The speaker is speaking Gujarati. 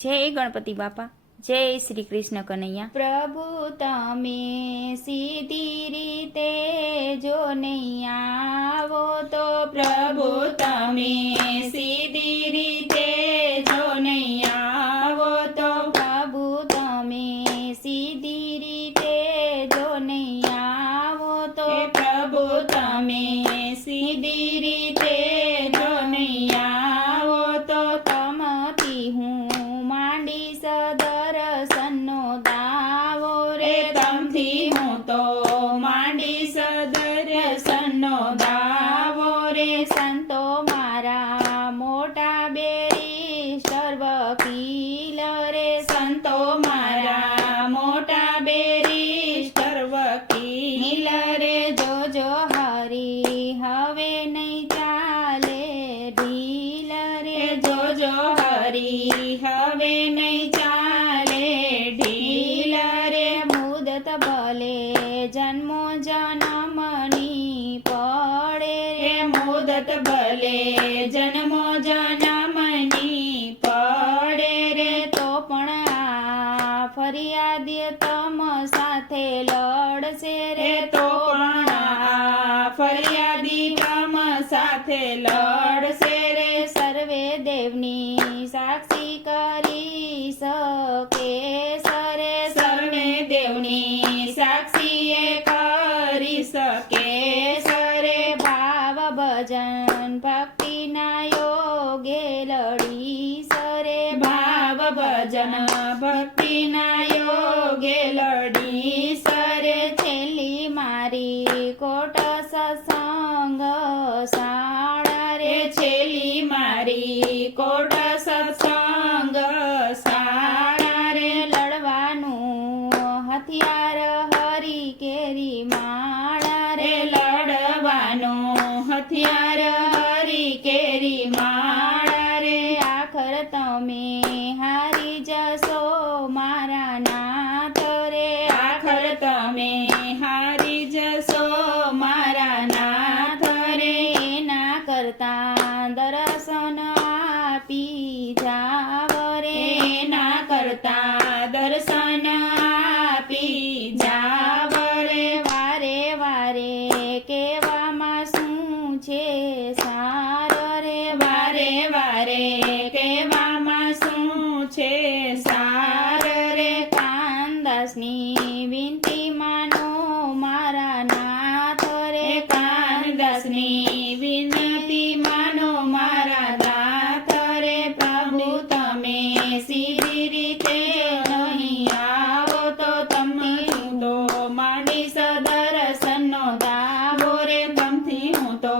જય ગણપતિ બાપા. જય શ્રી કૃષ્ણ કનૈયા. પ્રભુ તમે સીધી રીતે જો નહીં આવો તો પ્રભુ તમે સીધી રીતે જો નહીં આવો તો પ્રભુ તમે સીધી રીતે જો નહીં આવો તો પ્રભુ તમે સીધી રીતે જો નહીં આવો તો તમથી હું માંડી સદર્શનનો દાવો રે તમથી હું તો માંડી સન્નો દાવો રે. સંતો મારા મોટા બેરી સર્વકીલ રે. સંતો મારા મોટા બેરી સર્વકીલ રે. જોજો હરી હવે નહીં ચાલે ઢીલ રે. જોજો હરી હવે નહીં મુદત ભલે જન્મો જનમની પડે રે તો પણ આ ફરિયાદ તમ સાથે લડશે રે તો પણ આ ફરિયાદી તમ સાથે લડશે રે. સર્વે દેવની સાક્ષી કરી શકે સરે સર્વે દેવની સાક્ષી એ કરી શકે. ભક્તિના યોગે લડી સરે ભાવ ભજન. ભક્તિના યોગે લડી સરે છેલ્લી મારી કોટ સત્સંગ સાળા રે. છેલ્લી મારી કોટ સત્સંગ સાળા રે. લડવાનું હથિયાર હરી કેરી માળા રે. લડવાનું હથિયાર તમે હારી જશો મારા નાથ રે. આખર તમે હારી જશો મારા નાથ રે. એના કરતા દર્શન આપી માનો મારા નાથ રે કાનદાસની વિનતી માનો મારા નાથ રે પ્રભુ તમે સીધી રીતે નહીં આવો તો તમને તો માની સદરસનનો દાવો રે તમથી હું તો